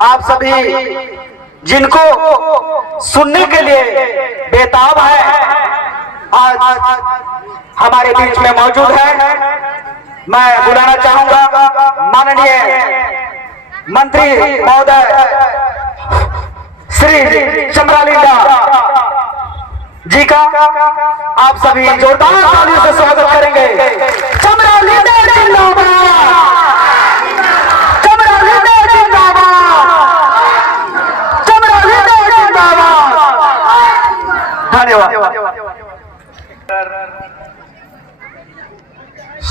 आप सभी जिनको सुनने के लिए बेताब है, आज हमारे बीच में मौजूद है। मैं बुलाना चाहूंगा माननीय मंत्री महोदय श्री चमरालिंदा जी का आप सभी जोरदार तालियों से स्वागत करेंगे। चमरालिंदा जिंदाबाद, चमरालिंदा जिंदाबाद, चमरालिंदा जिंदाबाद। धन्यवाद।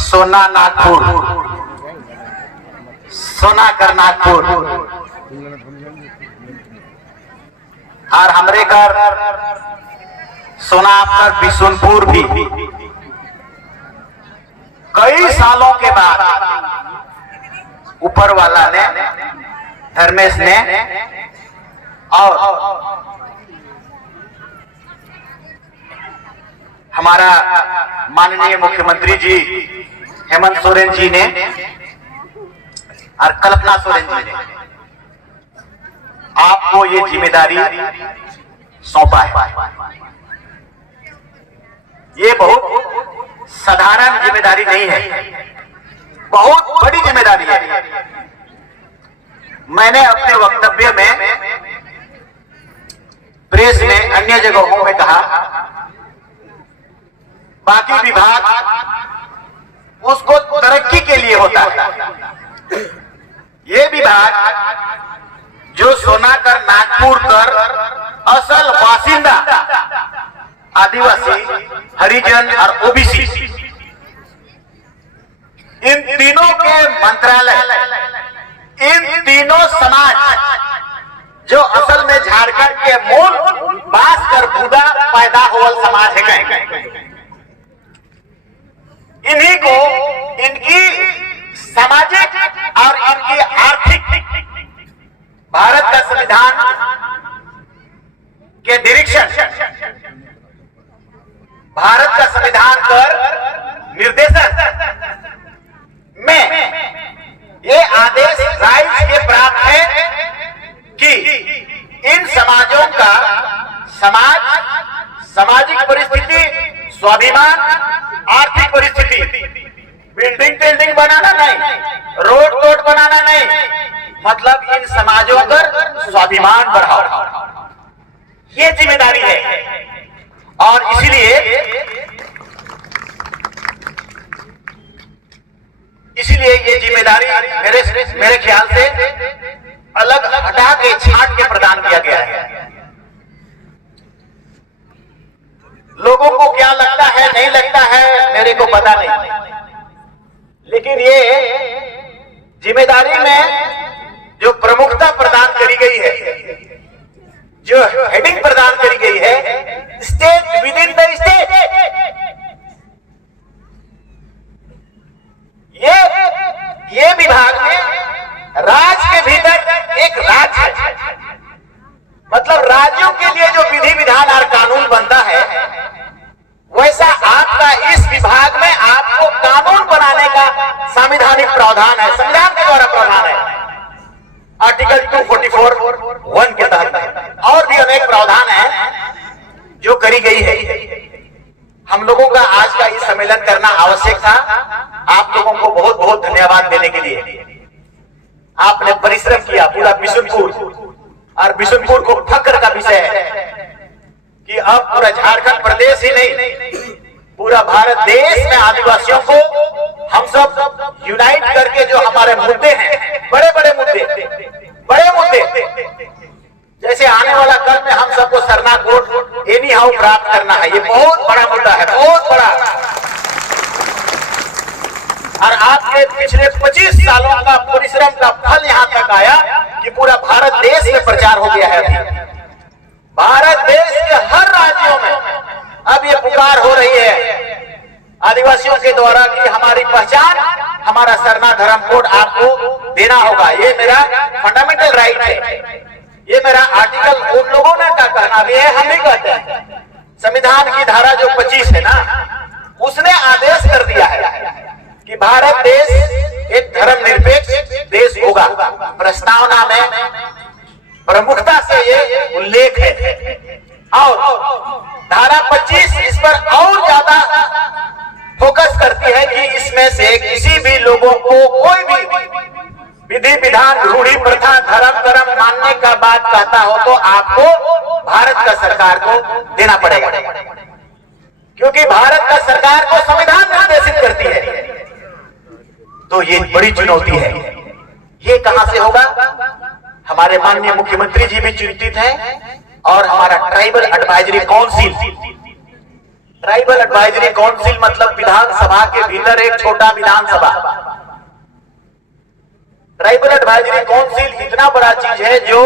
सोना नागपुर, सोना कर नागपुर और हमरे घर सोना कर बिशुनपुर भी कई सालों के बाद ऊपर वाला ने, धर्मेश ने और हमारा माननीय मुख्यमंत्री जी हेमंत सोरेन जी ने और कल्पना सोरेन जी ने आपको ये जिम्मेदारी सौंपा है। ये बहुत साधारण जिम्मेदारी नहीं है, बहुत बड़ी जिम्मेदारी है। मैंने अपने वक्तव्य में, प्रेस में, अन्य जगहों में कहा बाकी विभाग उसको तरक्की के लिए होता है। ये विभाग जो सोना कर नागपुर कर असल बासिंदा आदिवासी, हरिजन और ओबीसी, इन तीनों के मंत्रालय, इन तीनों समाज जो असल में झारखंड के मूल बास कर बूढ़ा पैदा हुआ समाज है, इन्हीं को इनकी सामाजिक और इनकी आर्थिक भारत का संविधान के निरीक्षण, भारत का संविधान पर निर्देशन में ये आदेश राज्य के प्राप्त है कि इन समाजों का सामाजिक परिस्थिति, स्वाभिमान, आर्थिक परिस्थिति, बिल्डिंग बनाना नहीं, रोड बनाना नहीं, मतलब इन समाजों पर स्वाभिमान बढ़ाओ, ये जिम्मेदारी है। और इसलिए ये जिम्मेदारी मेरे ख्याल से अलग हटा के, छांट के प्रदान किया गया है। लोगों को क्या लगता है, नहीं लगता है, मेरे को पता नहीं, लेकिन ये जिम्मेदारी में जो प्रमुखता प्रदान करी गई है, जो हेडिंग प्रदान करी गई है, state with in the state, ये विभाग में राज्य के भीतर एक राज्य है, मतलब राज्यों के लिए जो विधि विधान और कानून बनता है, वैसा आपका इस विभाग में आपको कानून बनाने का संवैधानिक प्रावधान है, संविधान के द्वारा प्रावधान है। आर्टिकल 244(1) के तहत और भी अनेक प्रावधान है जो करी गई है। हम लोगों का आज का इस सम्मेलन करना आवश्यक था। आप लोगों को बहुत बहुत धन्यवाद देने के लिए। आपने परिश्रम किया, पूरा बिशुनपुर, और बिशुनपुर को फक्र का विषय है कि अब पूरा झारखंड प्रदेश ही नहीं, पूरा भारत देश में आदिवासियों को हम सब यूनाइट करके जो हमारे मुद्दे हैं, बड़े मुद्दे, जैसे आने वाला कल में हम सबको शरणार्थ वोट एनी हाउ प्राप्त करना है, ये बहुत बड़ा मुद्दा है, बहुत बड़ा। और आपके पिछले 25 सालों का परिश्रम का फल यहाँ तक आया कि पूरा भारत देश में प्रचार हो गया है। अभी भारत देश के हर राज्यों में अब ये पुकार हो रही है आदिवासियों के द्वारा कि हमारी पहचान, हमारा सरना धर्म कोड आपको देना होगा। ये मेरा फंडामेंटल राइट है, ये मेरा आर्टिकल उन लोगों ने का कहना भी है, हम भी कहते हैं। संविधान की धारा जो 25 है ना, उसने आदेश कर दिया है कि भारत देश एक धर्मनिरपेक्ष देश होगा। प्रस्तावना में प्रमुखता से ये उल्लेख है। और धारा 25 इस पर और ज्यादा फोकस करती है कि इसमें से किसी भी लोगों को कोई भी विधि विधान रूढ़ी प्रथा धर्म कर्म मानने का बात कहता हो तो आपको भारत का सरकार को देना पड़ेगा, क्योंकि भारत का सरकार को संविधान निर्देशित करती है। तो ये बड़ी चुनौती है। ये कहां से होगा? हमारे माननीय मुख्यमंत्री जी भी चिंतित हैं और हमारा tribal advisory council, tribal advisory council मतलब विधानसभा के भीतर एक छोटा विधानसभा। ट्राइबल एडवाइजरी काउंसिल इतना बड़ा चीज है जो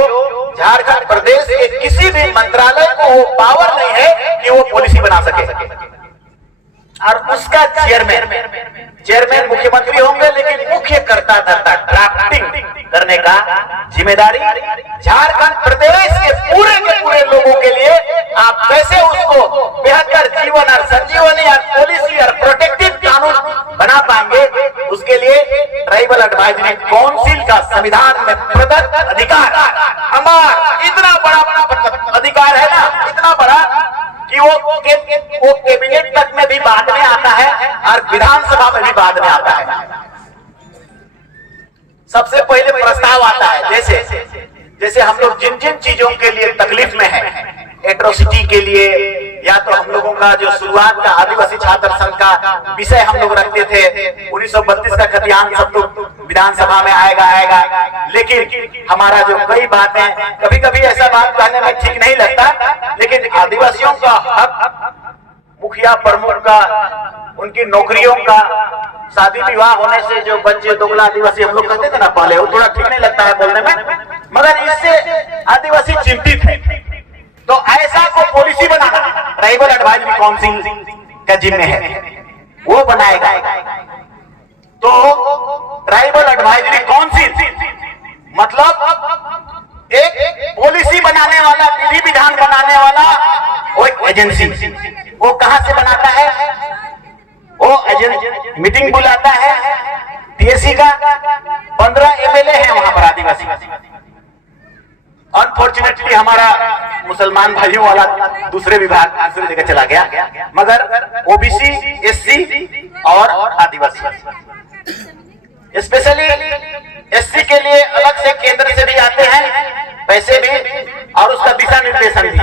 झारखंड प्रदेश के किसी भी मंत्रालय को वो पावर नहीं है कि वो पॉलिसी बना सके। और उसका चेयरमैन मुख्यमंत्री होंगे, लेकिन मुख्य कर्ता धर्ता ड्राफ्टिंग करने का जिम्मेदारी झारखंड प्रदेश के पूरे लोगों के लिए आप कैसे उसको बेहतर जीवन और संजीवनी और पॉलिसी और प्रोटेक्टिव कानून बना पाएंगे, उसके लिए ट्राइबल एडवाइजरी काउंसिल का संविधान में प्रदत्त अधिकार, हमारा इतना बड़ा अधिकार है ना, इतना बड़ा कि वो कैबिनेट तक में भी बाद में आता है और विधानसभा में भी बाद में आता है। सबसे पहले प्रस्ताव आता है, जैसे हम लोग जिन जिन चीजों के लिए तकलीफ में है, एट्रोसिटी के लिए, या तो हम लोगों का जो शुरुआत का आदिवासी छात्र संघ का विषय हम लोग रखते थे, 1932 का खतियान सब तो विधानसभा में आएगा, लेकिन हमारा जो कई बातें, कभी कभी ऐसा बात कहने में ठीक नहीं लगता, लेकिन आदिवासियों का हक, मुखिया प्रमुख का, उनकी नौकरियों का, शादी विवाह होने से जो बच्चे दोगला आदिवासी हम लोग कहते थे ना पहले, वो थोड़ा ठीक नहीं लगता है बोलने में, मगर इससे आदिवासी चिंतित है। तो ऐसा को पॉलिसी बनाना ट्राइबल एडवाइजरी काउंसिल का जिम्मे है, वो बनाएगा। तो ट्राइबल एडवाइजरी काउंसिल मतलब एक पॉलिसी बनाने वाला, विधि विधान बनाने वाला वो एक एजेंसी। वो कहां से बनाता है? वो एजेंसी मीटिंग बुलाता है टीएससी का, 15 एमएलए है वहां पर आदिवासी। अनफॉर्चुनेटली हमारा मुसलमान भाइयों वाला दूसरे विभाग दूसरी जगह चला गया, मगर ओबीसी, एससी और आदिवासी, स्पेशली एससी के लिए अलग से केंद्र से भी आते हैं पैसे भी और उसका दिशा निर्देशन भी।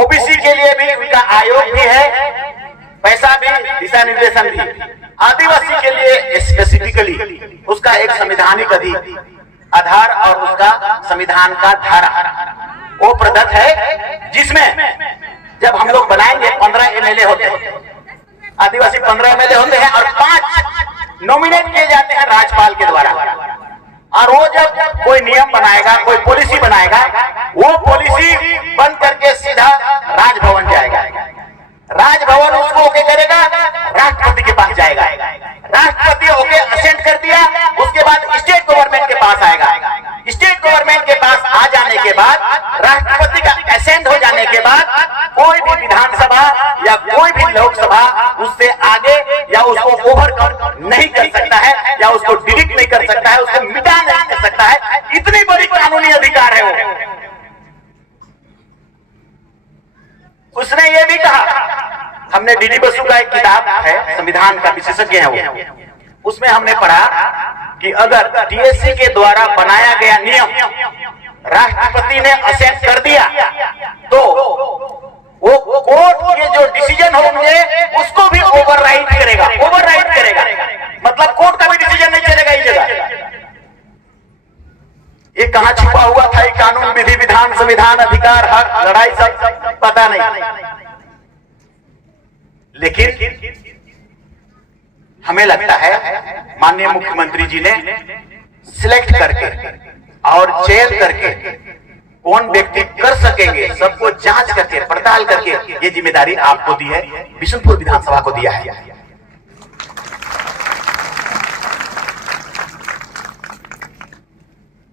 ओबीसी के लिए भी उनका आयोग भी है, पैसा भी, दिशा निर्देशन भी। आदिवासी के लिए स्पेसिफिकली उसका एक संवैधानिक आधार और उसका संविधान का धारा वो प्रदत्त है, जिसमें जब हम लोग बनाएंगे 15 एमएलए होते हैं, आदिवासी 15 एमएलए होते हैं और 5 नॉमिनेट किए जाते हैं राज्यपाल के द्वारा। और वो जब कोई नियम बनाएगा, कोई पॉलिसी बनाएगा, वो पॉलिसी बन करके सीधा राजभवन जाएगा। राजभवन उसको ओके करेगा, राष्ट्रपति के पास जाएगा, राष्ट्रपति ओके असेंट कर दिया, उसके बाद स्टेट गवर्नमेंट के पास आएगा। स्टेट गवर्नमेंट के पास आ जाने के बाद, राष्ट्रपति का असेंट हो जाने के बाद, कोई भी विधानसभा या कोई भी लोकसभा उससे आगे या उसको ओवरकम नहीं कर सकता है, या उसको डिलीट नहीं कर सकता है, उसको मिटा नहीं कर सकता है। इतनी बड़ी कानूनी अधिकार है वो। उसने ये भी कहा, हमने डीडी बसु का एक किताब है, संविधान का विशेषज्ञ है वो, उसमें हमने पढ़ा कि अगर टीएससी के द्वारा बनाया गया नियम राष्ट्रपति ने असेंट कर दिया तो वो कोर्ट के जो डिसीजन होंगे उसको भी ओवरराइड करेगा। मतलब कोर्ट का भी डिसीजन नहीं चलेगा इस जगह। ये कहां छिपा हुआ था? ये कानून, विधि विधान, संविधान, अधिकार, हक, लड़ाई सब पता नहीं, लेकिन हमें लगता है माननीय मुख्यमंत्री जी ने सिलेक्ट करके और चयन करके कौन व्यक्ति कर सकेंगे, सबको जांच करके पड़ताल करके ये जिम्मेदारी आपको दी है, बिशुनपुर विधानसभा को दिया है।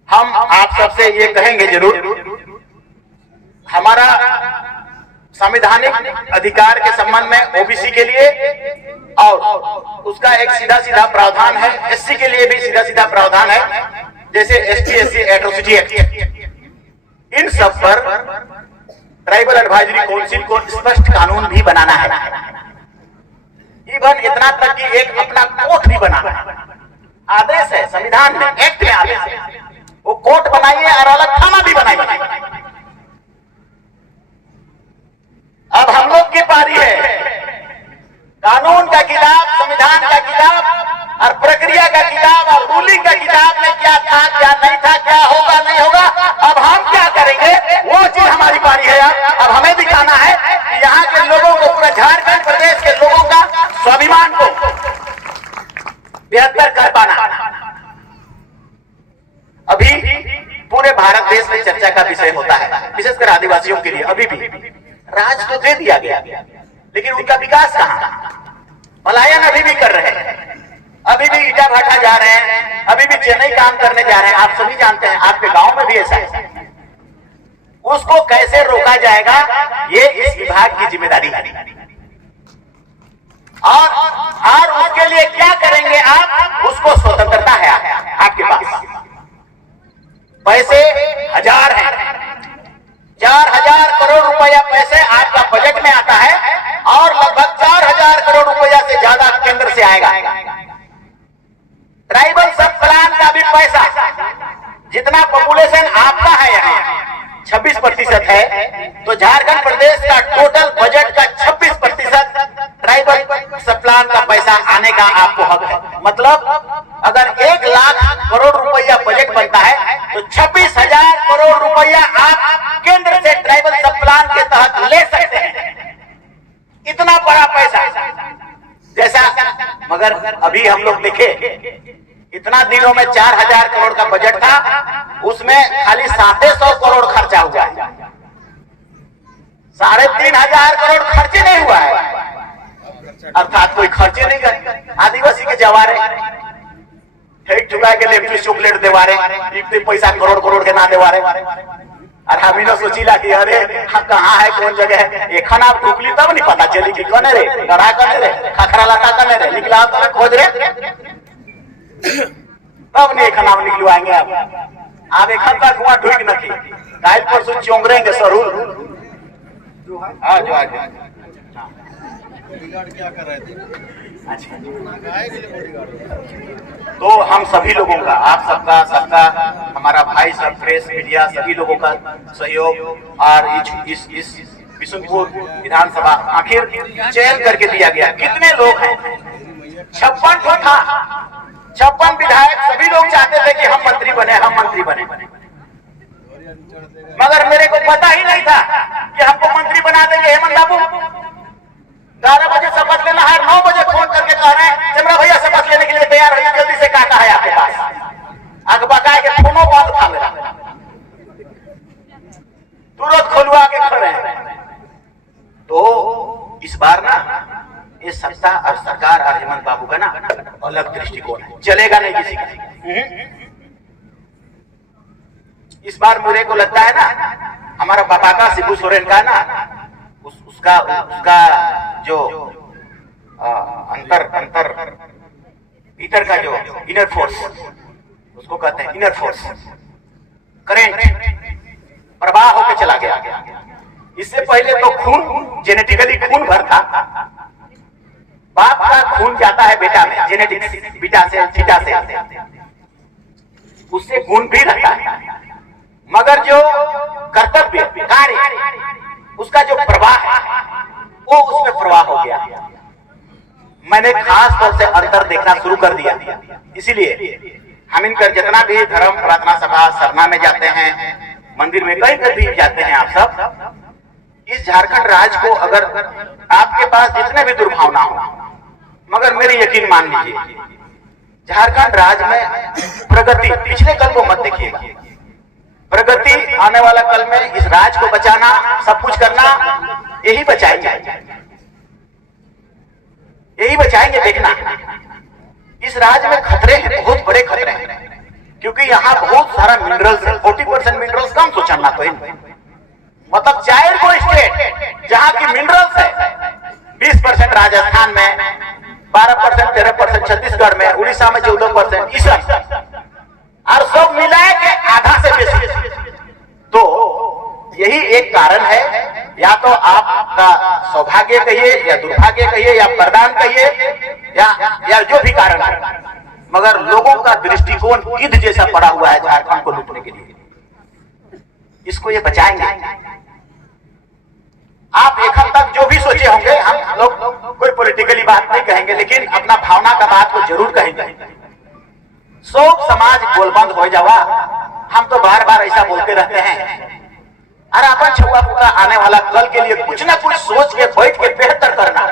हम आप सबसे ये कहेंगे जरूर, हमारा संवैधानिक अधिकार के संबंध में ओबीसी के लिए और उसका एक सीधा सीधा प्रावधान है, एससी के लिए भी सीधा सीधा प्रावधान है, जैसे एसटी एससी एट्रोसिटी एक्ट। इन सब पर ट्राइबल एडवाइजरी काउंसिल को स्पष्ट कानून भी बनाना है। इवन इतना तक कि एक अपना कोर्ट भी बनाना है। आदेश है संविधान में, एक्ट में आदेश है, वो कोर्ट बनाइए और अलग थाना भी बनाइए। अब हम लोग की पारी है। कानून का किताब, संविधान का किताब और प्रक्रिया का किताब और रूलिंग का किताब में क्या था क्या नहीं था, क्या होगा नहीं होगा, अब हम क्या करेंगे वो चीज हमारी पारी है। अब हमें दिखाना है कि यहाँ के लोगों को, पूरा झारखंड प्रदेश के लोगों का स्वाभिमान को बेहतर कर पाना। अभी पूरे भारत देश में चर्चा का विषय होता है, विशेषकर आदिवासियों के लिए। अभी भी राज तो दे दिया गया, लेकिन उनका विकास कहां? पलायन अभी भी कर रहे हैं, अभी भी ईटा भाटा जा रहे हैं, अभी भी चेन्नई काम करने जा रहे हैं। आप सभी जानते हैं, आपके गांव में भी ऐसा है। उसको कैसे रोका जाएगा, ये इस विभाग की जिम्मेदारी है। और उसके लिए क्या करेंगे आप, उसको स्वतंत्रता है आपके पास। पैसे हजार हैं, 4000 करोड़ रुपया पैसे आपका बजट में आता है और लगभग 4000 करोड़ रुपया से ज्यादा केंद्र से आएगा। ट्राइबल सब प्लान का भी पैसा, जितना पॉपुलेशन आपका है यहाँ 26% है, तो झारखंड प्रदेश का टोटल बजट का 26% ट्राइबल सब प्लान का पैसा आने का आपको हक है। मतलब अगर 1 लाख करोड़ रुपया बजट बनता है तो 26,000 करोड़ रुपया आप केंद्र से ट्राइबल सब प्लान के तहत ले सकते हैं। इतना बड़ा पैसा जैसा, मगर अभी हम लोग देखे इतना दिनों में 4000 करोड़ का बजट था, उसमें खाली 700 करोड़ खर्चा हुआ है। 3500 करोड़ खर्चे नहीं हुआ है, अर्थात कोई खर्चे नहीं करे। आदिवासी के जवारे ठेक चुका के लेफ्टी चॉकलेट देवारे, इतने पैसा करोड़ करोड़ के ना देवारे। और हम इन्हों सोचीला कि अरे कहाँ है, कौन जगह है, एक खाना टूकली तब नहीं पता चली कि कने रे, गढ़ा कने रे, खखरा लाटा कने रे, निकला तो खोज रे, तब नहीं खाना निकलवाएंगे। आप एक हद तक वहां ढूंढ नथी, काल परसों चोंगरेंगे जरूर। हाँ जो आज बॉडीगार्ड क्या कर रहे थे? अच्छा, काहे के लिए बॉडीगार्ड? तो हम सभी लोगों का, आप सबका हमारा भाई सब, प्रेस मीडिया, सभी लोगों का सहयोग और इस बिशुनपुर विधानसभा आखिर चयन करके दिया गया। कितने लोग हैं? 56 था, 56 विधायक। सभी लोग चाहते थे कि हम मंत्री बने, हम मंत्री बने, मगर मेरे को पता ही नहीं था कि हमको मंत्री बना देंगे हेमंत बाबू। 11 बजे शपथ लेना है, 9 बजे फोन करके कह रहे हैं चमरा भैया शपथ लेने के लिए तैयार होइए, जल्दी से काटा है आपके पास। अखबार के फोनो बंद था मेरा, तुरंत खुलवा के खड़े हैं। तो इस बार ना ये सत्ता और सरकार और हेमंत बाबू का ना अलग दृष्टिकोण है, चलेगा नहीं किसी का। इस बार मेरे को लगता है ना, हमारा पापा का शिबू सोरेन का ना उसका जो अंतर भीतर का जो इनर फोर्स, उसको कहते हैं इनर फोर्स, करेंट प्रवाह होकर चला गया। इससे पहले तो खून, जेनेटिकली खून भर था, बाप का खून जाता है बेटा में, जेनेटिक्स, बीटा से, थीटा से, उससे गुण भी रहता है, मगर जो कर्तव्य कार्य, उसका जो प्रवाह है वो उसमें प्रवाह हो गया। मैंने खास तौर से अंतर देखना शुरू कर दिया। इसीलिए हम इनका जितना भी धर्म प्रार्थना सभा सरना में जाते हैं, मंदिर में कहीं भी जाते हैं, आप सब इस झारखंड राज्य को, अगर आपके पास जितने भी दुर्भावना हो, मगर मेरी यकीन मान लीजिए, झारखंड राज्य में प्रगति, पिछले कल को मत देखिएगा, प्रगति आने वाला कल में इस राज्य को बचाना, सब कुछ करना, यही बचाएंगे, यही बचाएंगे। देखना, इस राज्य में खतरे हैं, बहुत बड़े खतरे हैं, क्योंकि यहाँ बहुत सारा मिनरल्स है। 40% मिनरल्स कम सोचना तो मतलब 4 को स्टेट जहाँ की मिनरल्स है, 20% राजस्थान में, 12%, 13% छत्तीसगढ़ में, उड़ीसा में 14%, इस और सब मिलाए के आधा से बेसी। तो यही एक कारण है, या तो आपका सौभाग्य कहिए या दुर्भाग्य कहिए या वरदान कहिए या जो भी कारण है, मगर लोगों का दृष्टिकोण गिद्ध जैसा पड़ा हुआ है झारखंड को लूटने के लिए। इसको ये बचाएंगे। आप एक हद तक जो भी सोचे होंगे, हम लोग कोई पॉलिटिकली बात नहीं कहेंगे, लेकिन अपना भावना का बात को जरूर कहेंगे। सब समाज गोलबंद हो जावा, हम तो बार बार ऐसा बोलते रहते हैं। अरे अपन छुआ पुआ आने वाला कल के लिए कुछ ना कुछ सोच के बैठ के बेहतर करना।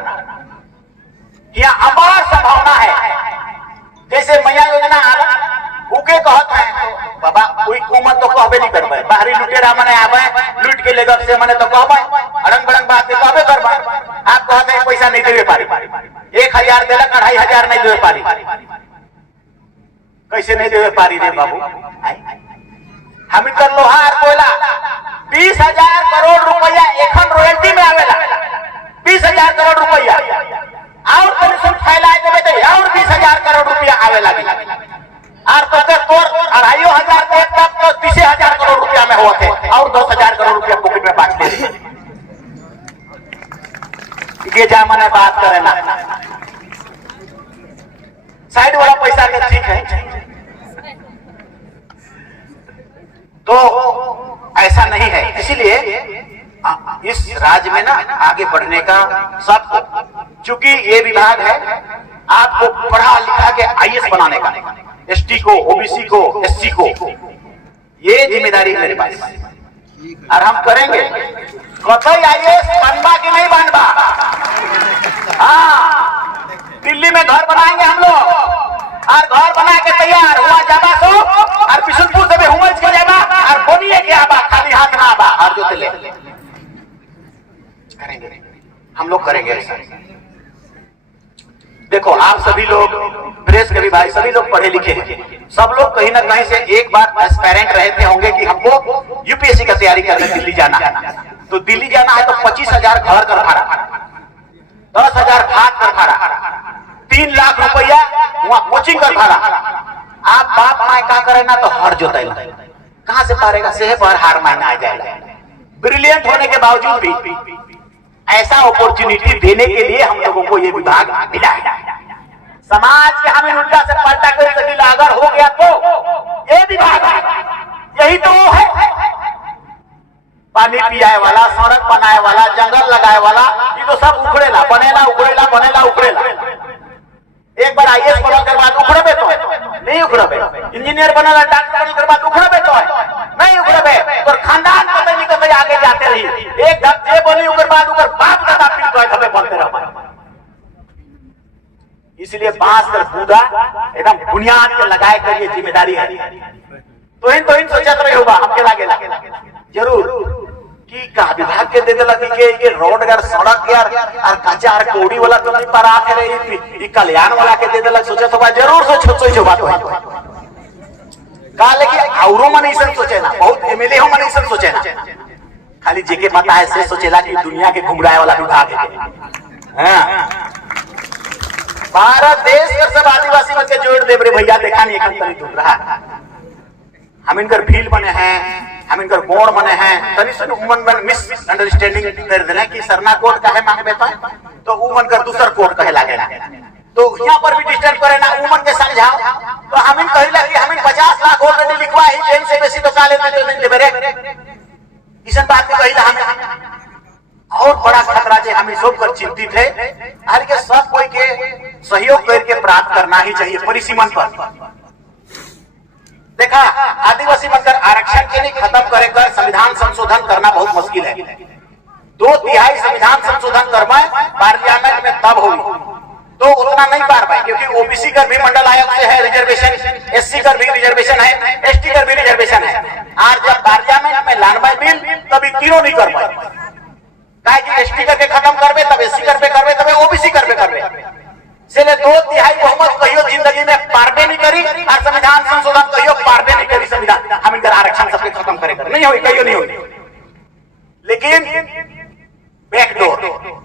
यहाँ अपार संभावना है। जैसे मैया योजना उके कहत है, तो बाबा कोई कुमत तो कहबे नहीं करबे, बाहरी लुटेरा मने आवे लूट के लेगब से मने तो कहबे, अड़ंग बड़ंग बात के कहबे करबे। आप कहते हैं पैसा नहीं देवे पारी, 1000 देलक 2500 नहीं देवे पारी। कैसे नहीं देवे पारी रे बाबू? हम कर लोहार कोयला 20,000 करोड़ रुपया एखन रॉयल्टी में आवेला। 20,000 करोड़ रुपया और कमीशन फैलाए देवे तो और 20,000 करोड़ रुपया आवे लगी। और तो तोर 2,500 के तब तो 30,000 करोड़ रुपया में होते और 10,000 करोड़ रुपया पॉकेट में बांट ले। ये जा मने बात करे ना, साइड वाला पैसा के ठीक है। तो ऐसा नहीं है, इसीलिए इस राज्य में ना आगे बढ़ने का सब, चूंकि ये विभाग है आपको पढ़ा लिखा के आईएएस बनाने का, एसटी को, ओबीसी को, एससी को, ये जिम्मेदारी है मेरे पास और हम करेंगे। कतई आईएएस बनवा कि नहीं बनवा? हाँ, दिल्ली में घर बनाएंगे हम लोग और घर बना के तैयार हुआ जाबा सो और बिशुनपुर से भी हुआ के जाबा और बोनिए के आबा, खाली हाथ ना आबा और जो ले करेंगे, हम लोग करेंगे ऐसा। देखो आप सभी लोग प्रेस के भी भाई, सभी लोग पढ़े लिखे हैं, सब लोग कहीं ना कहीं से एक बार एस्पायरेंट रहते होंगे कि हमको यूपीएससी का तैयारी करने दिल्ली जाना है। तो दिल्ली जाना है तो 25,000 घर का भाड़ा, 10,000 खाद का भाड़ा, 3 लाख रुपया वहां कोचिंग का भाड़ा। आप बाप माए का करे ना तो हर जोताई कहां से पारेगा? सेह पर हार मायना आ जाएगा। ब्रिलियंट होने के बावजूद भी ऐसा अपॉर्चुनिटी देने के लिए हम लोगों को ये विभाग मिला है। समाज के हमें उल्टा से पलटा कर सकीला अगर हो गया तो ये विभाग यही तो वो है, पानी पियाए वाला, सड़क बनाए वाला, जंगल लगाए वाला, ये तो सब उखड़ेला, बनेला उखड़ेला, बनेला उखड़ेला। एक बार आईएएस बनने के बाद उखड़बे तो नहीं उखड़बे, इंजीनियर बनल, डॉक्टर बनने के बाद उखड़बे तो नहीं उखड़बे, तो खानदान को नहीं निकलते आगे जाते रही। एक धक्के बनी उकर बाद उकर बाप दादा फिर तो हमें बनते रहा। इसलिए बांस कर बूदा एकदम बुनियाद के लगाए कर ये जिम्मेदारी है। तो इन सोचत रहे होगा हमके लागे जरूर कि का विभाग के दे देला कि ये रोड यार, सड़क यार और कच्चा और कोड़ी वाला तो नहीं पर आके रही, ये कल्याण वाला के दे देला सोचत होगा, जरूर सोचो बात है का। लेकिन औरो मन ऐसा सोचे ना, बहुत एमएलए हो मन ऐसा सोचे ना, खाली जेके पता है से सोचेला कि दुनिया के घुमराए वाला विभाग है। हां, भारत देश कर सब आदिवासी मत के जोड़ दे रे भैया, देखा नहीं एक तरी दूर रहा। हम इनकर भील बने हैं, हम इनकर गोड़ बने हैं, तरी से उमन में मिस अंडरस्टैंडिंग कर देना कि सरना कोड काहे मांगबे तो उमन कर दूसर कोड कहे लागे ना। तो यहाँ पर भी डिस्टर्ब करे ना, उमन के समझाओ। तो हम इन कहिला कि हम इन 50 लाख ऑलरेडी लिखवा ही, जेल से बेसी तो काले में तो नहीं देबे रे। इस बात के कहिला हम और बड़ा खतरा जे हम सब पर चिंतित है। हर के सब कोई के सहयोग करके प्राप्त करना ही चाहिए परिसीमन पर। देखा, आदिवासी बनकर आरक्षण के लिए खत्म करेकर संविधान संशोधन करना बहुत मुश्किल है। 2/3 संविधान संशोधन करवाए पार्लियामेंट में तब होगी, तो उतना नहीं पार पाए, क्योंकि ओबीसी का भी मंडल आयोग से है रिजर्वेशन, एससी का भी रिजर्वेशन है, एसटी का भी रिजर्वेशन है। और जब पार्लियामेंट में लानबाई बिल तभी तीनों नहीं कर पाए, कि एसटी करके खत्म करबे तब एससी करबे तब ओबीसी करबे से 2/3 बहुमत कहियो जिंदगी में पारबे नहीं करी और संविधान संशोधन कहियो पारबे नहीं करी। संविधान हम इनका आरक्षण सबके खत्म करेगा नहीं होई, कहियो नहीं होई। लेकिन बैकडोर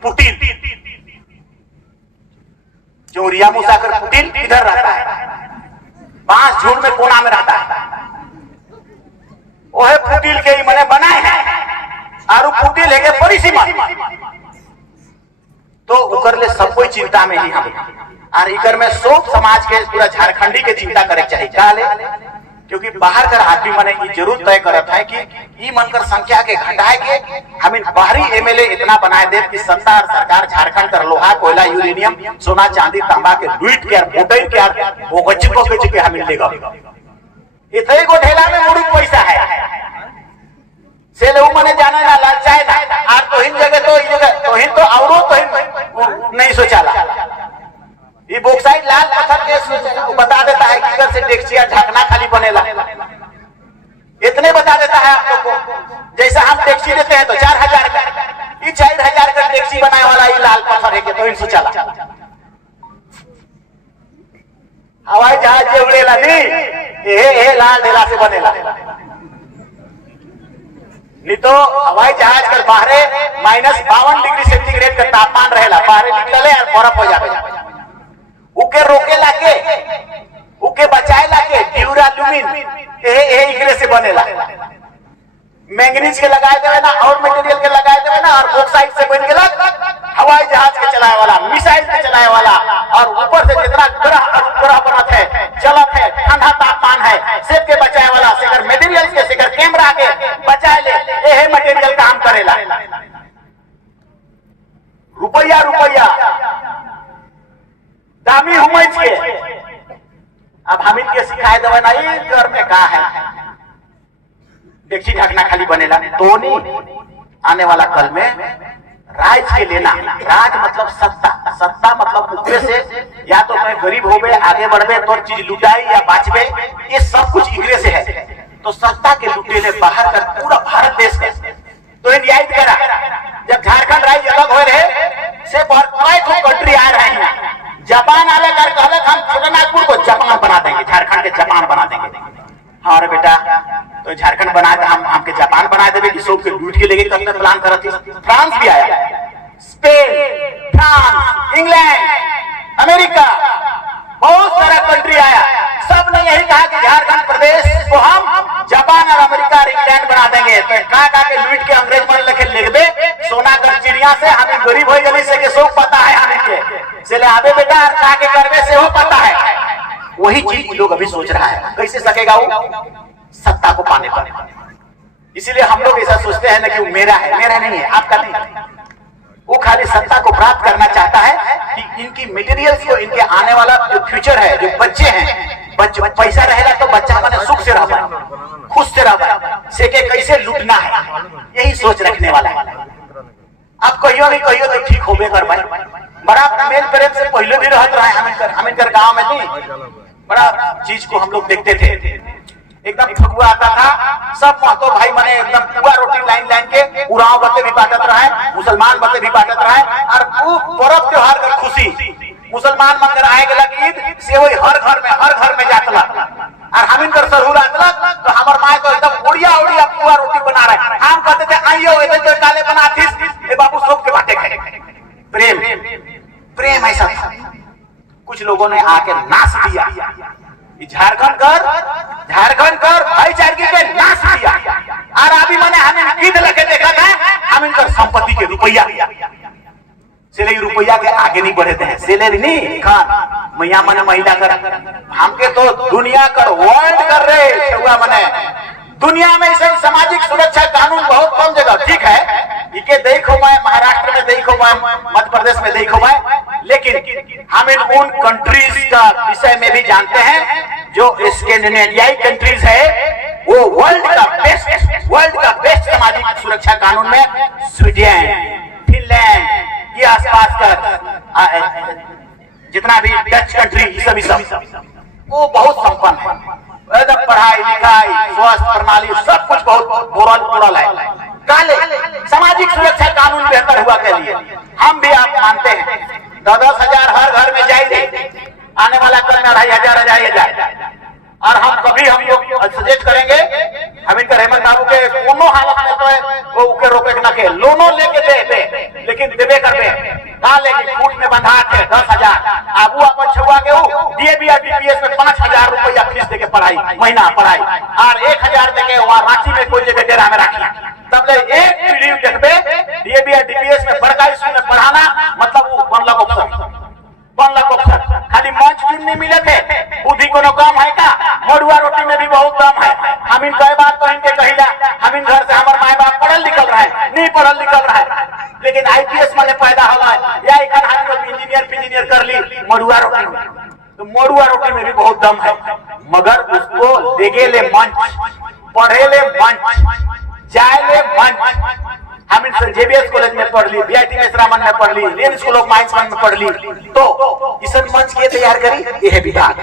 पुटिन, जो रिया मुसाकर पुटिन इधर रहता है, 5 झूठ में कोना में रहता है, वो है पुटिन के ही मने बनाए हैं। लेंगे बड़ी सी मान तो उकर ले सब कोई चिंता में ही हम और इकर में सब समाज के पूरा झारखंडी के चिंता करे चाहिए का ले क्योंकि बाहर कर आदमी मने ये जरूर तय करत है कि ई मनकर संख्या के घटाए के हमें बाहरी एमएलए इतना बनाए दे कि सत्ता और सरकार झारखंड कर लोहा कोयला यूरेनियम सोना चांदी तांबा के लूट के और मोटर के और वो गच्ची के हमें लेगा इतने को ढेला में मुड़ुक पैसा है से लोग मने जाने ना लालचाए ना और तो हिन जगह तो जगह तो हिन तो औरो तो हिन नहीं सोचाला ये बोक्साइड लाल पत्थर के बता देता है कि इधर से डेक्चिया ढकना खाली बनेला इतने बता देता है आप लोग को जैसा हम डेक्ची देते हैं तो 4000 में ये 4000 का डेक्ची बनाने वाला ये लाल पत्थर है कि तो इन सोचाला हवाई जहाज जे उड़ेला नहीं ये लाल ढेला से बनेला नहीं तो हवाई जहाज कर बाहरे -52 डिग्री सेंटीग्रेड का तापमान रहेला बाहरे निकले और बर्फ हो जावे उके रोके लाके उके बचाए लाके ड्यूरालुमिन ए इकरे से बनेला मैंगनीज के लगाए देवे ना और मटेरियल के लगाए देवे ना और बॉक्साइट से बन गेला हवाई जहाज के चलाए वाला मिसाइल के चलाए वाला और ऊपर से जितना ग्रह और उपग्रह बनत है चलत है ठंडा तापमान है सब के बचाए वाला सेकर मटेरियल के सेकर कैमरा के बचाए ले ये मटेरियल काम करेला रुपया रुपया दामी हुमच के अब हम इनके सिखाए देवे ना ये घर में का है देखी ढकना खाली बनेला तो नहीं आने वाला कल में राज के लेना राज मतलब सत्ता सत्ता मतलब ऊपर से या तो मैं गरीब हो गए आगे बढ़ तो चीज लुटाई या बाचबे ये सब कुछ इगरे से है तो सत्ता के लुटे ले बाहर का पूरा भारत देश का तो इन याद करा जब झारखंड राज्य अलग हो रहे से कई कंट्री आ रहे हैं जापान आले कर कहलक हम छोटानागपुर को जापान बना देंगे झारखंड के जापान बना देंगे हाँ रे बेटा तो झारखंड बना हमके जापान बना देवे कि सब के लूट के लेके करने प्लान करत थी फ्रांस भी आया स्पेन फ्रांस इंग्लैंड अमेरिका बहुत सारा कंट्री आया सब ने यही कहा कि झारखंड प्रदेश को हम जापान और अमेरिका और इंग्लैंड बना देंगे तो कहा के लूट के अंग्रेज मन लेके लिख दे सोना कर चिड़िया से हमें गरीब हो गई से के सब पता है हमें के से ले आवे बेटा और कहा के करवे से हो पता है वही चीज लोग अभी सोच रहा है कैसे सकेगा वो सत्ता को पाने पर इसीलिए हम लोग ऐसा सोचते हैं ना कि वो मेरा नहीं है आपका नहीं वो खाली सत्ता को प्राप्त करना चाहता है कि इनकी मटेरियल्स को इनके आने वाला जो फ्यूचर है जो बच्चे हैं पैसा रहेगा तो बच्चा मैंने सुख से रह पाए खुश से रह पाए से के कैसे लूटना है यही सोच रखने वाला है अब कहियो नहीं कहियो तो ठीक हो कर भाई बड़ा मेल प्रेम से पहले भी रहत रहे हम इनकर गाँव में नहीं बड़ा चीज को हम लोग देखते थे एकदम फगुआ आता था सब महतो भाई मने एकदम पुआ रोटी लाइन लाइन के उराव बते भी बांटत रहे मुसलमान बते भी बांटत रहे और खूब पर्व त्योहार कर खुशी मुसलमान मंदिर आए गेला ईद से वही हर घर में जातला और हम इनकर सरहुर आतला तो हमर माय तो एकदम उड़िया पुआ रोटी बना रहे हम कहते थे आइयो इधर जो काले बनाथिस ए बाबू सब के बाटे खाए प्रेम ऐसा था कुछ लोगों ने आके नाश दिया झारखंड कर भाईचारगी के नाश किया और अभी मैंने हमें ईद लगे देखा था हम इनकर संपत्ति के रुपया सेले रुपया के आगे नहीं बढ़े हैं सेले नहीं खान मैया मने महिला कर हमके तो दुनिया कर वर्ल्ड कर रहे हुआ मने दुनिया में सब सामाजिक सुरक्षा कानून बहुत कम जगह ठीक है इके देखो मैं महाराष्ट्र में देखो मैं मध्य प्रदेश में देखो मैं लेकिन हम इन उन कंट्रीज का विषय में भी जानते हैं जो स्कैंडिनेवियाई कंट्रीज है वो वर्ल्ड का बेस्ट सामाजिक सुरक्षा कानून में स्वीडन फिनलैंड ये आसपास का जितना भी डच कंट्री सब वो बहुत संपन्न है एकदम पढ़ाई लिखाई स्वास्थ्य प्रणाली सब कुछ बहुत बोरल है काले सामाजिक सुरक्षा कानून बेहतर हुआ के लिए हम भी आप मानते हैं 10,000 हर घर में जाएगी आने वाला कल में 2,500 और हम कभी हम लोग सजेस्ट करेंगे हम इनका हेमंत बाबू के कोनो हालत में तो वो उके रोके न के लोनो लेके दे लेकिन देवे करबे का लेके फूट में बंधा के 10,000 आबू अपन छुआ के डीएबी और बीपीएस में 5,000 रुपया फीस देके पढ़ाई महीना पढ़ाई और 1,000 देके वहां रांची में कोई जगह डेरा में रखी तब ले एक वीडियो देखबे इन कई बार तो इनके कहिला हम इन घर से हमारे माए बाप पढ़ल लिखल रहे नहीं पढ़ल लिखल रहे, लेकिन आईपीएस में पैदा होला या इखन हम लोग इंजीनियर कर ली मड़ुआ रोटी में, तो मड़ुआ रोटी में भी बहुत दम है, मगर उसको देगे ले मंच, पढ़े ले मंच, जाए ले मंच। हम जेबीएस कॉलेज में पढ़ ली, बीआईटी मेसरामन में पढ़ ली, इंडियन स्कूल ऑफ माइंस में पढ़ ली, तो इस मंच के तैयार करी यह विभाग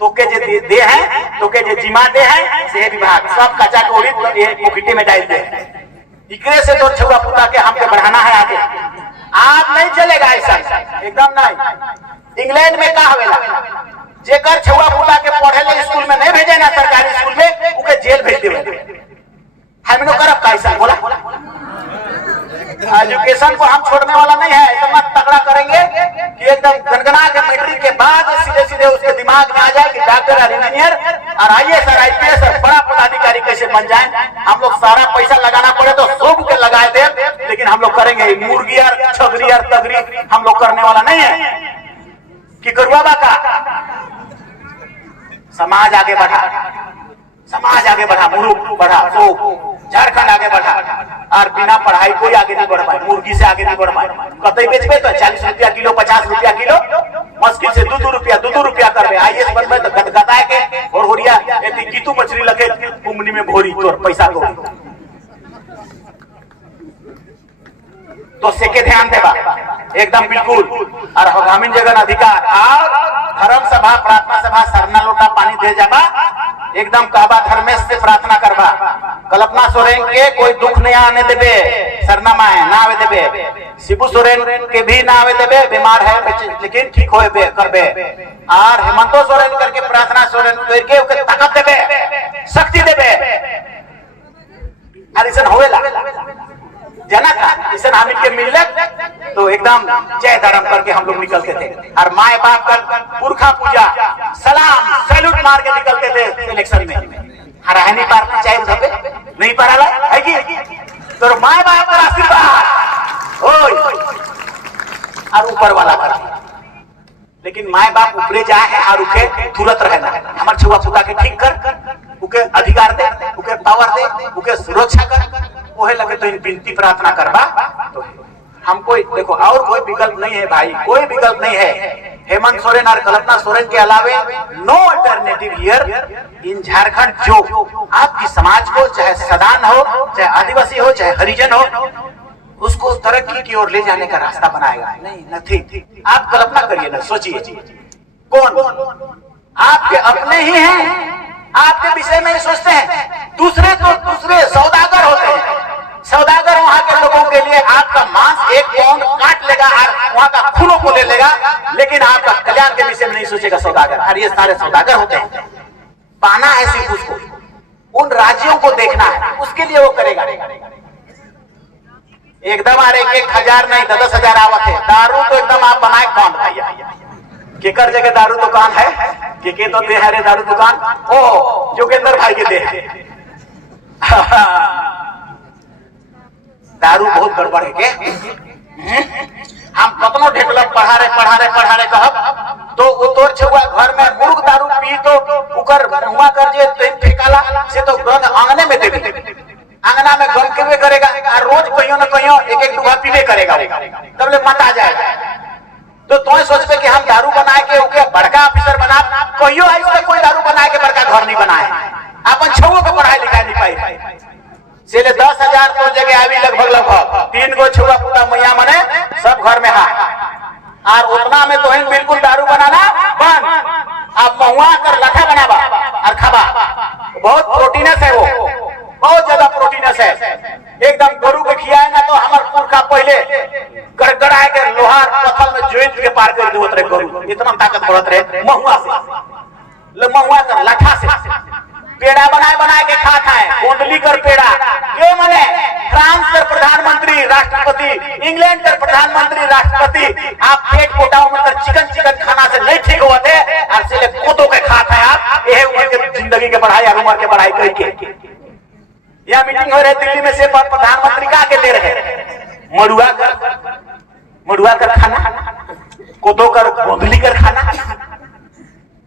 तो के जे दे हैं, तो के जे जिमा दे हैं से विभाग सब कच्चा कोड़ी मुखिटी में डाल दे। इकरे से तो छुआ पुता के हमके बढ़ाना है आगे, आज नहीं चलेगा ऐसा, एकदम नहीं। इंग्लैंड में का हवेला जेकर छुआ पुता के पढ़े ले स्कूल में नहीं भेजे ना सरकारी स्कूल में, उके जेल भेज देवे। हम लोग करब कैसा बोला, एजुकेशन को हम छोड़ने वाला नहीं है, इतना तगड़ा करेंगे कि एकदम गनगना के मैट्रिक के बाद सीधे सीधे उसके दिमाग में आ जाए कि डॉक्टर और इंजीनियर और आईएएस और आईपीएस और बड़ा पदाधिकारी कैसे बन जाए। हम लोग सारा पैसा लगाना पड़े तो सब के लगाए दे, लेकिन हम लोग करेंगे मुर्गी और छगरी और तगरी हम लोग करने वाला नहीं है। कि करुआ का समाज आगे बढ़ा, समाज आगे बढ़ा, मुल्क बढ़ा, तो झारखंड आगे बढ़ा, और बिना पढ़ाई कोई आगे नहीं बढ़ पाए, मुर्गी से आगे नहीं बढ़ पाए। कतई बेचबे तो 40 रुपया किलो, 50 रुपया किलो, मुश्किल से 2 रुपया करबे। आईएएस बनबे तो गदगदाए के और होरिया एती गीतू मछली लगे कुमनी में भोरी तोर पैसा को, तो सेके ध्यान देबा एकदम बिल्कुल। और ग्रामीण जगन अधिकार और धर्म सभा, प्रार्थना सभा, सरना लोटा पानी दे जाबा, एकदम कहबा धर्मेश से प्रार्थना करबा, कल्पना सोरेन के कोई दुख नहीं आने देबे, सरना माए ना आवे देबे, शिबू सोरेन के भी ना आवे देबे, बीमार है लेकिन ठीक होबे करबे, और हेमंतो सोरेन करके प्रार्थना सोरेन करके ओके ताकत देबे, शक्ति देबे। और ऐसा होवेला जना का इसे हम इनके मिलले तो एकदम जय धर्म करके हम लोग निकलते थे, और माए बाप का पुरखा पूजा सलाम सैल्यूट मार के निकलते थे इलेक्शन में। हरा नहीं पार चाहे धबे नहीं पारा है कि तो माए बाप का आशीर्वाद ओए और ऊपर वाला कर, लेकिन माए बाप ऊपरे जाए है और उके तुरंत रहना, हमार छुआ छुता के ठीक कर, उके अधिकार दे, उके पावर दे, उके सुरक्षा कर, ओहे लगे तो विनती प्रार्थना करबा। तो हम कोई देखो और कोई विकल्प नहीं है भाई, कोई विकल्प नहीं है। हेमंत सोरेन और कल्पना सोरेन के अलावे no alternative here in Jharkhand. जो आपकी समाज को चाहे सदान हो, चाहे आदिवासी हो, चाहे हरिजन हो, उसको तरक्की की ओर ले जाने का रास्ता बनाएगा। नहीं नथिंग। आप कल्पना करिए ना, सोचिए कौन आपके अपने ही हैं, आपके विषय में सोचते हैं, दूसरे तो दूसरे सौदागर होते हैं। सौदागर वहां के लोगों के लिए आपका मांस 1 पाउंड काट लेगा और वहां का खूनों को ले लेगा, लेकिन आपका कल्याण के विषय में नहीं सोचेगा सौदागर। और ये सारे सौदागर होते हैं। पाना है सिर्फ उसको, उन राज्यों को देखना है, उसके लिए वो करेगा। एकदम और 1-1 हजार नहीं 10,000 आवत है। दारू तो एकदम आप बनाए कौन भैया, केकर जगह दारू दुकान है, के तो दे है रे दारू दुकान, ओ जोगेंद्र भाई के दे है। दारू बहुत गड़बड़ है के हम कतनो ढेकल पढ़ारे कहब तो वो तोर छुआ घर में मुर्ग दारू पी तो उकर हुआ कर जे फेंकाला से तो गंध आंगने में देबे, आंगना में गंध केबे करेगा, और रोज कहियो न कहियो 1-1 डुबा पीबे करेगा, तब ले मत आ जाएगा। तो तुम सोचते कि हम दारू बनाए के ओके बड़का ऑफिसर बना, कहियो ऐसे कोई दारू बनाए के बड़का घर नहीं बनाए, अपन छुओ को पढ़ाई लिखाई नहीं पाई। सिले 10,000 तो जगह आवी लगभग 3 गो छुआ पुता मैया मने सब घर में है, और उतना में तो बिल्कुल दारू बनाना बंद। आप महुआ कर लठा बनावा और खावा, बहुत प्रोटीनस है, वो बहुत ज्यादा प्रोटीनस है। एकदम गरु के खियाए ना तो हमार पुरखा पहले गड़गड़ा के लोहार पत्थर में जोइंट के पार कर देवत रहे गरु, इतना ताकत बढ़त रहे महुआ से, महुआ कर लठा से पेड़ा बनाए के खा खाए, गोंदली कर पेड़ा क्यों मने फ्रांस कर प्रधानमंत्री राष्ट्रपति, इंग्लैंड कर प्रधानमंत्री राष्ट्रपति, आप पेट कोटाओं में कर चिकन खाना से नहीं ठीक होते, और सिले कोतों के खा खाए आप, यह उम्र के जिंदगी के पढ़ाई और उम्र के पढ़ाई करके। यह मीटिंग हो रही दिल्ली में से प्रधानमंत्री का के दे रहे मड़ुआ कर खाना, कोदो कर गोंदली कर खाना,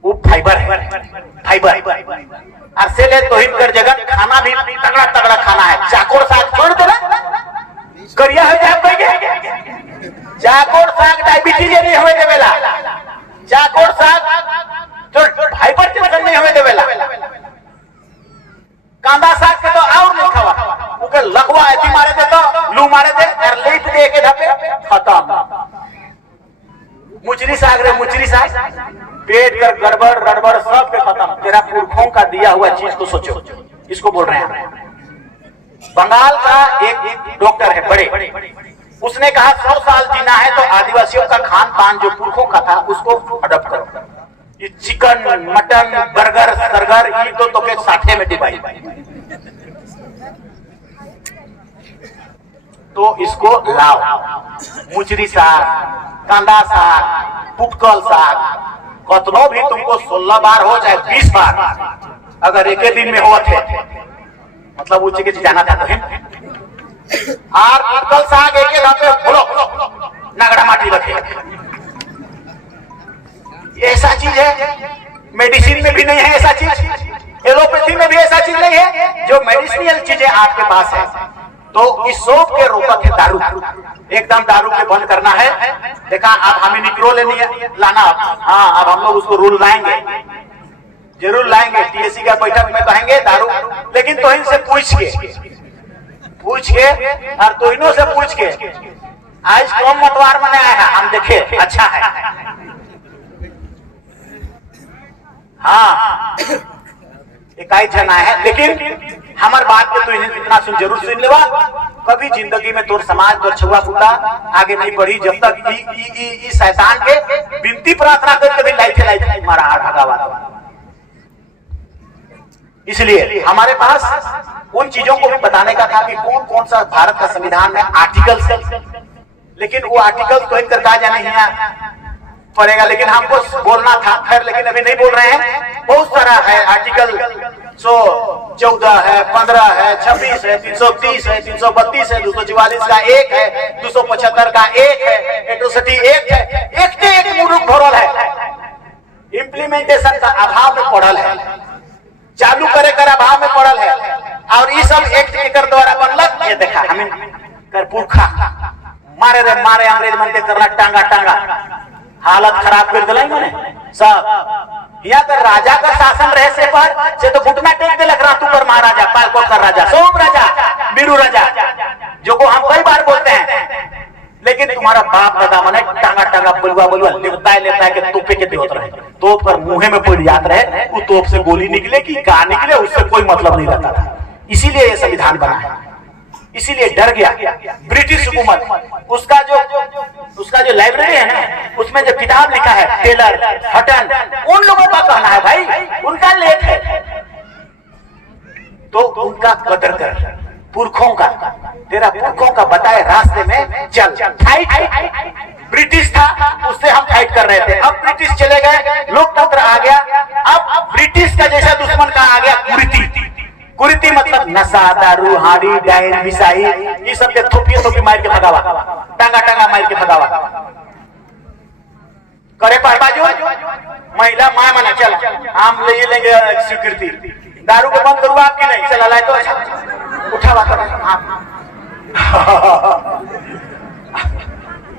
वो फाइबर है, फाइबर अरसे ले तोहिम कर जगन खाना भी तगड़ा तगड़ा खाना है। चाकोर साग छोड़ दे करिया हो जाए कोई चाकोर साग डायबिटीज नहीं होए देवेला, चाकोर साग जो हाइपरटेंशन नहीं होए देवेला, कांदा साग के तो और नहीं खावा उके लकवा ऐसी मारे दे तो लू मारे दे और लेट दे के धपे खत्म। मुचरी साग रे मुचरी साग पेट कर गड़बड़ रड़बड़ सब पे खत्म। तेरा पुरखों का दिया हुआ चीज को सोचो, इसको बोल रहे हैं। बंगाल का एक डॉक्टर है बड़े, उसने कहा 100 साल जीना है तो आदिवासियों का खान पान जो पुरखों का था उसको अडॉप्ट करो। ये चिकन मटन बर्गर सरगर ये तो के साथे में डिवाइड, तो इसको लाओ। मुचरी साग, कांदा साग, पुटकल साग, कतनो भी तुमको 16 बार हो चाहे 20 बार, अगर एक दिन में हो थे मतलब ऊंचे के जाना था तो और पुटकल साग एक धापे बोलो नगड़ा माटी रखे। ऐसा चीज है मेडिसिन में भी नहीं है, ऐसा चीज एलोपैथी में भी ऐसा चीज नहीं है। जो मेडिसिनल चीजें आपके पास है तो इस सोप के रोकत है दारू, एकदम दारू के बंद करना है। देखा अब हमें निक्रो लेनी है लाना, हाँ अब हम लोग उसको रूल लाएंगे, जरूर लाएंगे। टीएससी का बैठक में कहेंगे दारू, लेकिन तोहिन से पूछ के और तोहिनों से पूछ के आज कौन मतवार में आया है हम देखे अच्छा है। हाँ इकाई जना है, लेकिन हमार बात के तो इन्हें इतना सुन जरूर सुन लेवा। कभी जिंदगी में तोर समाज तोर छुआ पुता आगे नहीं बढ़ी जब तक ई शैतान के विनती प्रार्थना करके भी लाइफ मारा भगावा। इसलिए हमारे पास उन चीजों को भी बताने का था कि कौन कौन सा भारत का संविधान में आर्टिकल्स है, लेकिन वो आर्टिकल तो इनकर कहा जाने ही पड़ेगा, लेकिन हमको बोलना था खैर, लेकिन अभी नहीं बोल रहे हैं। बहुत सारा है आर्टिकल 114 है, 15 है, 26 है, 330 है, 332 है, 244 का एक है, 275 का एक है, 160 एक है, एक मुरुख भरल है। इम्प्लीमेंटेशन का अभाव में पड़ल है, चालू करे कर अभाव में पड़ल है, और ये सब एक्ट के द्वारा बनल। ये देखा हमें कर पुरखा मारे रे मारे अंग्रेज मन के करना टांगा टांगा हालत खराब कर दिलाई मने सब। यहाँ तो राजा का शासन रहे से तो घुटना टेक दे लग रहा तू पर महाराजा पालकोट का राजा सोम राजा बीरू राजा जो को हम कई बार बोलते हैं, लेकिन तुम्हारा बाप दादा मने टांगा टांगा बुलवा लेता है के तोपे के देवत रहे, तोप कर मुंह में पड़ जात रहे, वो तोप से गोली निकले कि का निकले उससे कोई मतलब नहीं रहता था। इसीलिए ये संविधान बना है, इसीलिए डर गया ब्रिटिश हुकूमत। उसका जो लाइब्रेरी है ना उसमें जो किताब लिखा है टेलर हटन, उन लोगों का कहना है भाई उनका लेख है, तो उनका कदर कर पुरखों का, तेरा पुरखों का बताए रास्ते में चल। फाइट ब्रिटिश था उससे हम फाइट कर रहे थे, अब ब्रिटिश चले गए, लोकतंत्र आ गया, अब ब्रिटिश का जैसा दुश्मन का आ गया कुरीति। कुरीति मतलब नशा दारू हाड़ी डायन मिसाई ये सब के थोपी मार के भगावा, टांगा टांगा मार के भगावा करे पर बाजू महिला मां मना चल हम ले लेंगे स्वीकृति। दारू के बंद करूँ आपकी नहीं चला लाए तो अच्छा उठावा कर।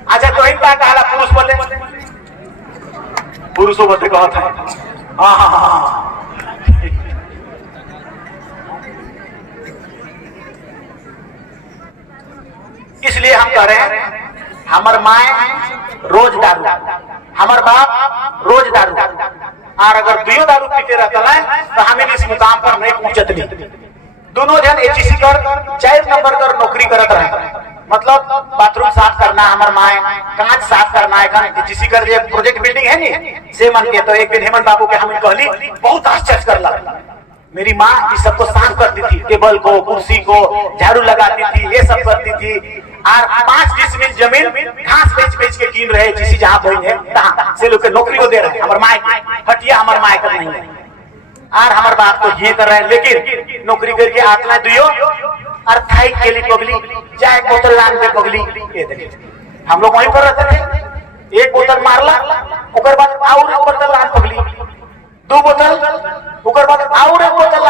अच्छा तो इन का कहा पुरुष बोले पुरुषों बोलते कहा था हाँ। इसलिए हम कह रहे हैं हमार माए रोज दारू, हमार बाप रोज दारू, और अगर दुयो दारू पीते रहता है तो हमें इस मुकाम पर नहीं पहुंचत नहीं। दोनों जन एचईसी कर 4 नंबर कर नौकरी करत रहे, मतलब बाथरूम साफ करना हमार माए, कांच साफ करना है, एचईसी कर जो प्रोजेक्ट बिल्डिंग है नी से मन के। तो एक दिन हेमंत बाबू के हमें कहली बहुत आश्चर्य कर लगा, मेरी माँ इस सबको साफ करती थी, टेबल को कुर्सी को झाड़ू लगाती थी, ये सब करती थी, और 5 डिसमिल जमीन घास बेच के कीन रहे जिसी जहाँ बहन है तहाँ से लोग के नौकरी को दे रहे। हमारे माए हटिया हमारे माए कर नहीं है, और हमारे बाप तो ये कर रहे हैं, लेकिन नौकरी करके आत्मा दुयो और थाई के लिए पगली चाहे बोतल लान पे पगली। ये देखिए हम लोग वहीं पर रहते थे, एक बोतल मारला उकर बाद और एक बोतल लान पगली, 2 बोतल उकर बाद और एक बोतल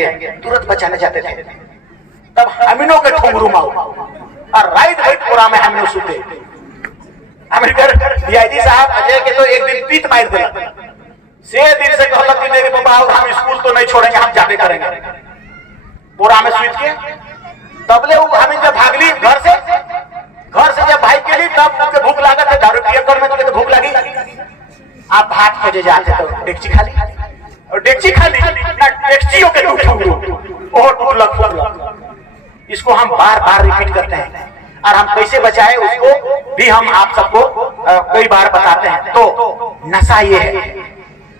जाएंगे, तुरंत बचाने जाते थे। तब हमिनों के ठुमरू माओ और राइट राइट पूरा में हमिनों सुते। अमेरिकर डीआईजी साहब अजय के तो एक दिन पीत मार दिया, से दिन से कहला कि मेरे बाबा और हम स्कूल तो नहीं छोड़ेंगे, हम जाबे करेंगे। पूरा में सुत के तबले वो हम जब भागली घर से जब भाई के लिए तब उनके भूख लागत है, दारू पिए कर में तो भूख लगी। आप भात खोजे जाते तो डेक्ची खाली और डेक्ची खाली ना डेक्चियों के टूट। इसको हम बार बार रिपीट करते हैं और हम कैसे बचाए उसको भी हम आप सबको कई बार बताते हैं। तो नशा ये है,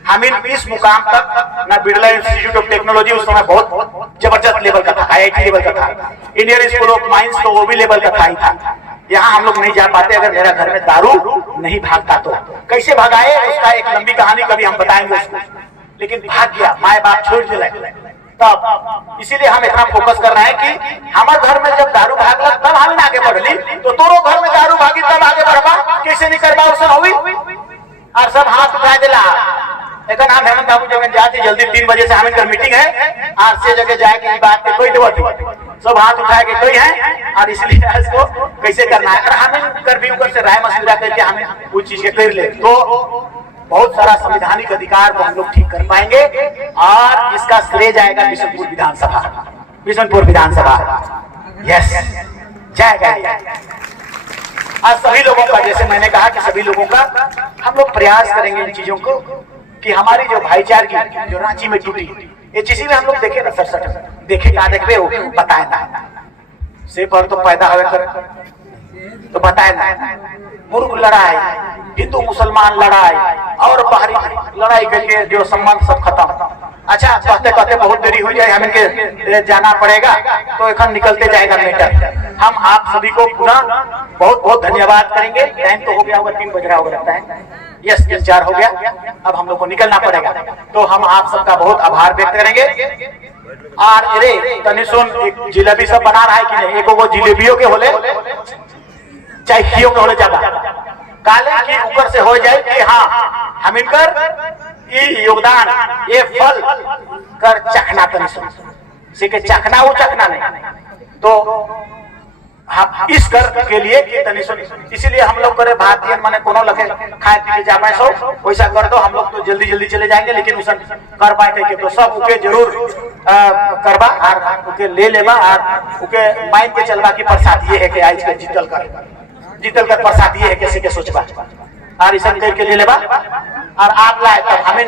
हम इस मुकाम तक ना बिरला इंस्टीट्यूट ऑफ टेक्नोलॉजी उस समय बहुत जबरदस्त लेवल का था, आईआईटी लेवल का था, इंडियन स्कूल ऑफ माइंस तो वो भी लेवल का था ही था। यहाँ हम लोग नहीं जा पाते अगर मेरा घर में दारू नहीं भागता तो। कैसे भगाए उसका एक लंबी कहानी कभी हम बताएंगे उसको, लेकिन भाग गया, माए बाप छोड़ दिया तब। इसीलिए हम इतना फोकस कर रहे हैं कि हमारे घर में जब दारू भागला तब हम आगे बढ़ली, तो तोरो घर में दारू भागी तब आगे बढ़बा, कैसे नहीं करबा उसे होगी। और सब हाथ उठा दिला एक नाम हेमंत बाबू जब जाते जल्दी 3 बजे से हमें मीटिंग है आज से जगह जाएगी बात के कोई देवत सब हाथ उठाए के कोई है। और इसलिए इसको कैसे करना है, हमें कर भी ऊपर से राय मशविरा करके हमें कुछ चीज के कर ले तो बहुत सारा संवैधानिक अधिकार को हम लोग ठीक कर पाएंगे। और इसका श्रेय जाएगा बिशनपुर विधानसभा। यस जाएगा। आज सभी लोगों का, जैसे मैंने कहा कि सभी लोगों का हम लोग प्रयास करेंगे इन चीजों को कि हमारी जो भाईचारगी जो रांची में टूटी, ये चीज में हम लोग देखे ना 67 देखे कहा देखते हो बताए ना से पर तो पैदा हुए कर तो बताए ना मुर्ग लड़ाई, हिंदू मुसलमान लड़ाई और बाहरी लड़ाई करके जो संबंध सब खत्म। अच्छा कहते कहते बहुत देरी हो जाए, हमें के जाना पड़ेगा तो এখন निकलते जाएगा मैटर। हम आप सभी को पुनः बहुत बहुत धन्यवाद करेंगे। टाइम तो हो गया होगा, 3 बज रहा होगा लगता है, यस 3-4 हो गया, अब हम लोग को निकलना पड़ेगा। तो हम आप सबका बहुत आभार व्यक्त करेंगे। और अरे तनी सुन, एक जिलेबी सब बना रहा है कि नहीं, एक वो जिलेबियों के होले चाहे खियों के होले ज्यादा काले की ऊपर से हो जाए कि हाँ हम इनकर ये योगदान ये फल कर चखना तनी सुन से के चखना वो चखना नहीं तो हम इस कर के लिए कि तनी सुन। इसीलिए हम लोग करे भारतीय माने कोनो लगे खाए पी के जाए सो वैसा कर दो, हम लोग तो जल्दी जल्दी चले जाएंगे, लेकिन उस कर पाए के तो सब उके जरूर करबा और उके ले लेबा और उके माइंड के चलवा की प्रसाद ये है कि आज के जीतल कर प्रसाद ये है कैसे के सोचबा और इस करके ले लेबा। और आप लाए तब हमें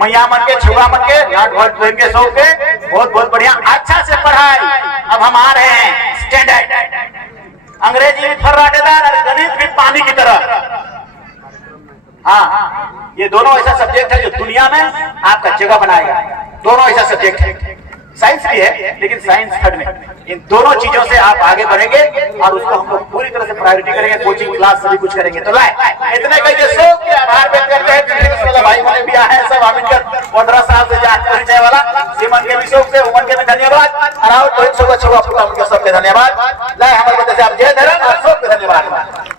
मैया मन के छुआ मन के नाट भोट प्रेम के सौ के बहुत बहुत बढ़िया अच्छा से पढ़ाई। अब हम आ रहे हैं स्टैंडर्ड, अंग्रेजी भी फर्राटेदार और गणित भी पानी की तरह। हाँ ये दोनों ऐसा सब्जेक्ट है जो दुनिया में आपका जगह बनाएगा। दोनों ऐसा सब्जेक्ट है, साइंस भी है लेकिन साइंस थर्ड में। इन दोनों चीजों से आप आगे बढ़ेंगे और उसको हम लोग पूरी तरह से प्रायोरिटी करेंगे, कोचिंग क्लास सभी कुछ करेंगे। तो लाए इतने कहिए सब के आभार व्यक्त करते हैं। भाई मैंने भी आए हैं सब आमिर 15 साल से जान परिचय वाला सीमन के भी शौक से उमन के भी धन्यवाद और सबके धन्यवाद। लाए हमारे आप जय धर्म और सबके धन्यवाद।